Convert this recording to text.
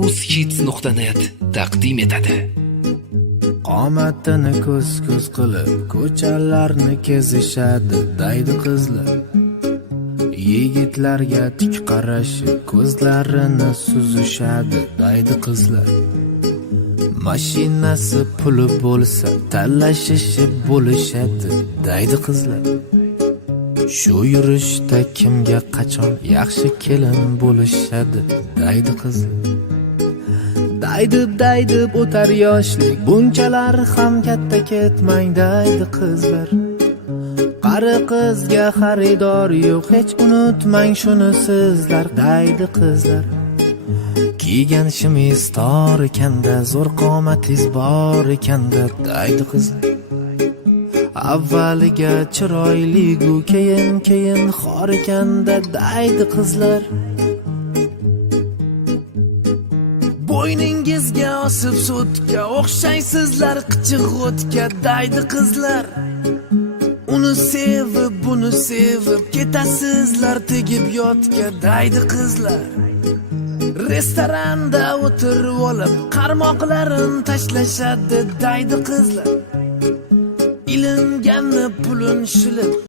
uzhits.net taqdim etadi. Qomatini ko'z qilib ko'chalarni kezishadi daydi qizlar. Yigitlarga tik qarashib ko'zlarini suzishadi daydi qizlar. Mashinasi puli bo'lsa talashishib bo'lishadi daydi qizlar. Shu yurishda kimga qachon yaxshi kelin bo'lishadi daydi qizlar. Daydib o'tar yoshlik, bunchalar ham katta ketmang daydi qizlar. Qari qizga xaridor yo'q, hech unutmang shuni sizlar daydi qizlar. Kiygan shimiz tor ekanda, zo'r qomatingiz bor ekanda daydi qizlar. Avvaliga chiroyli-gu, keyin xor ekanda daydi qizlar. Bo'yningizga osib sutga o'xshaysizlar qichig'otga daydi qizlar. Uni sevib, buni sevib ketasizlar tegib yotga daydi qizlar. Restoranda o'tirib olib qarmoqlarin tashlashadi daydi qizlar. Ilinganni pulun shilib